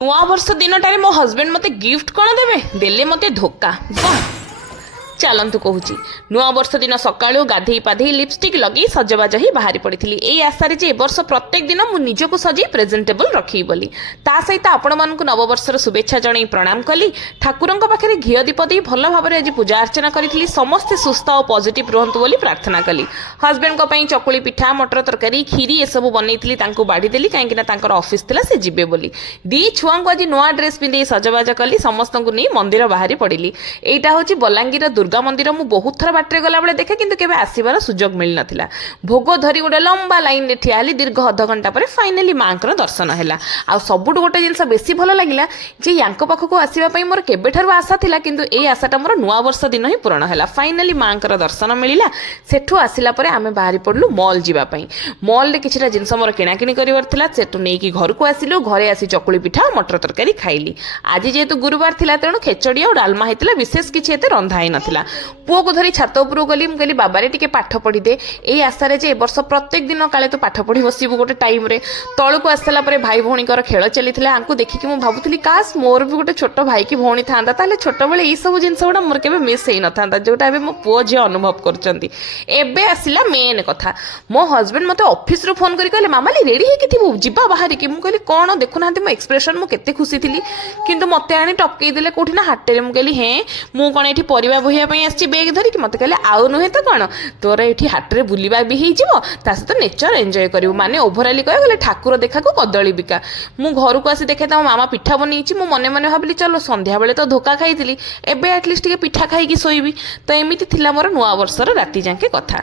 ନୂଆ ବର୍ଷ ଦିନଟାରେ ମୋ ହଜବେଣ୍ଡ ମୋତେ ଗିଫ୍ଟ କ'ଣ ଦେବେ? ଦେଲେ ମୋତେ ଧୋକା। ବାଃ ଚାଲନ୍ତୁ କହୁଛି। ନୂଆ ବର୍ଷ ଦିନ ସକାଳୁ ଗାଧେଇ ପାଧେଇ ଲିପଷ୍ଟିକ୍ ଲଗେଇ ସଜବାଜ ହେଇ ବାହାରି ପଡ଼ିଥିଲି ଏଇ ଆଶାରେ ଯେ ଏ ବର୍ଷ ପ୍ରତ୍ୟେକ ଦିନ ମୁଁ ନିଜକୁ ସଜେଇ ପ୍ରେଜେଣ୍ଟେବଲ୍ ରଖିବି ବୋଲି। ତା ସହିତ ଆପଣମାନଙ୍କୁ ନବବର୍ଷର ଶୁଭେଚ୍ଛା ଜଣାଇ ପ୍ରଣାମ କଲି। ଠାକୁରଙ୍କ ପାଖରେ ଘିଅ ଦୀପ ଦେଇ ଭଲ ଭାବରେ ଆଜି ପୂଜା ଅର୍ଚ୍ଚନା କରିଥିଲି। ସମସ୍ତେ ସୁସ୍ଥ ଓ ପଜିଟିଭ୍ ରୁହନ୍ତୁ ବୋଲି ପ୍ରାର୍ଥନା କଲି। ହଜବେଣ୍ଡଙ୍କ ପାଇଁ ଚକୁଳି ପିଠା, ମଟର ତରକାରୀ, କ୍ଷୀରି ଏସବୁ ବନେଇଥିଲି। ତାଙ୍କୁ ବାଢ଼ି ଦେଲି କାହିଁକିନା ତାଙ୍କର ଅଫିସ୍ ଥିଲା, ସେ ଯିବେ ବୋଲି। ଦି ଛୁଆଙ୍କୁ ଆଜି ନୂଆ ଡ୍ରେସ୍ ପିନ୍ଧେଇ ସଜବାଜ କଲି। ସମସ୍ତଙ୍କୁ ନେଇ ମନ୍ଦିର ବାହାରି ପଡ଼ିଲି। ଏଇଟା ହେଉଛି ବଲାଙ୍ଗୀର ଦୁର୍ଗା ମନ୍ଦିର। ମୁଁ ବହୁତ ଥର ବାଟରେ ଗଲାବେଳେ ଦେଖେ, କିନ୍ତୁ କେବେ ଆସିବାର ସୁଯୋଗ ମିଳିନଥିଲା। ଭୋଗ ଧରି ଗୋଟେ ଲମ୍ବା ଲାଇନରେ ଠିଆ ହେଲି। ଦୀର୍ଘ ଅଧଘଣ୍ଟା ପରେ ଫାଇନାଲି ମାଆଙ୍କର ଦର୍ଶନ ହେଲା। ଆଉ ସବୁଠୁ ଗୋଟେ ଜିନିଷ ବେଶୀ ଭଲ ଲାଗିଲା ଯେ ୟାଙ୍କ ପାଖକୁ ଆସିବା ପାଇଁ ମୋର କେବେଠାରୁ ଆଶା ଥିଲା, କିନ୍ତୁ ଏଇ ଆଶାଟା ମୋର ନୂଆ ବର୍ଷ ଦିନ ହିଁ ପୂରଣ ହେଲା। ଫାଇନାଲି ମାଆଙ୍କର ଦର୍ଶନ ମିଳିଲା। ସେଠୁ ଆସିଲା ପରେ ଆମେ ବାହାରି ପଡ଼ିଲୁ ମଲ୍ ଯିବା ପାଇଁ। ମଲ୍ରେ କିଛିଟା ଜିନିଷ ମୋର କିଣାକିଣି କରିବାର ଥିଲା, ସେଠୁ ନେଇକି ଘରକୁ ଆସିଲୁ। ଘରେ ଆସି ଚକୁଳି ପିଠା ଆଉ ମଟର ତରକାରୀ ଖାଇଲି। ଆଜି ଯେହେତୁ ଗୁରୁବାର ଥିଲା, ତେଣୁ ଖେଚଡ଼ି ଆଉ ଡାଲମା ହେଇଥିଲା। ବିଶେଷ କିଛି ଏତେ ରନ୍ଧା ହେଇନଥିଲା। ପୁଅକୁ ଧରି ଛାତ ଉପରକୁ ଗଲି। ମୁଁ କହିଲି ବାବାରେ ଟିକେ ପାଠ ପଢ଼ିଦେ, ଏଇ ଆଶାରେ ଯେ ଏ ବର୍ଷ ପ୍ରତ୍ୟେକ ଦିନ କାଳେ ତୁ ପାଠ ପଢ଼ି ବସିବୁ ଗୋଟେ ଟାଇମ୍ରେ। ତଳକୁ ଆସିଲା ପରେ ଭାଇ ଭଉଣୀଙ୍କର ଖେଳ ଚାଲିଥିଲା। ଆଙ୍କୁ ଦେଖିକି ମୁଁ ଭାବୁଥିଲି କାସ୍ ମୋର ବି ଗୋଟେ ଛୋଟ ଭାଇ କି ଭଉଣୀ ଥାନ୍ତା, ତାହେଲେ ଛୋଟବେଳେ ଏଇସବୁ ଜିନିଷ ଗୁଡ଼ା ମୋର କେବେ ମିସ୍ ହେଇନଥାନ୍ତା, ଯେଉଁଟା ଏବେ ମୋ ପୁଅ ଝିଅ ଅନୁଭବ କରୁଛନ୍ତି। ଏବେ ଆସିଲା ମେନ୍ କଥା। ମୋ ହଜବେଣ୍ଡ ମୋତେ ଅଫିସରୁ ଫୋନ୍ କରି କହିଲେ ମାମାଲି ରେଡ଼ି ହେଇକି ଥିବୁ, ଯିବା ବାହାରିକି। ମୁଁ କହିଲି କ'ଣ ଦେଖୁନାହାନ୍ତି ମୋ ଏକ୍ସପ୍ରେସନ୍, ମୁଁ କେତେ ଖୁସି ଥିଲି। କିନ୍ତୁ ମୋତେ ଆଣି ଟପକେଇ ଦେଲେ କେଉଁଠି ନା ହାଟରେ। ମୁଁ କହିଲି ହେଁ, ମୁଁ କ'ଣ ଏଠି ପରିବା ବୋହିବା ପାଇଁ ଆସିଛି ବେଗ୍ ଧରିକି? ମୋତେ କହିଲେ ଆଉ ନୁହେଁ ତ କ'ଣ, ତୋର ଏଠି ହାଟରେ ବୁଲିବା ବି ହେଇଯିବ, ତା ସହିତ ନେଚର ଏନ୍ଜୟ କରିବୁ। ମାନେ ଓଭରାଲି କହିବାକୁ ଗଲେ ଠାକୁର ଦେଖାକୁ କଦଳୀ ବିକା। ମୁଁ ଘରକୁ ଆସି ଦେଖେ ତମ ମାମା ପିଠା ବନେଇଛି। ମୁଁ ମନେ ମନେ ଭାବିଲି ଚାଲ ସନ୍ଧ୍ୟାବେଳେ ତ ଧୋକା ଖାଇଥିଲି, ଏବେ ଆଟଲିଷ୍ଟ ଟିକେ ପିଠା ଖାଇକି ଶୋଇବି। ତ ଏମିତି ଥିଲା ମୋର ନୂଆ ବର୍ଷର ରାତି ଯାକେ କଥା।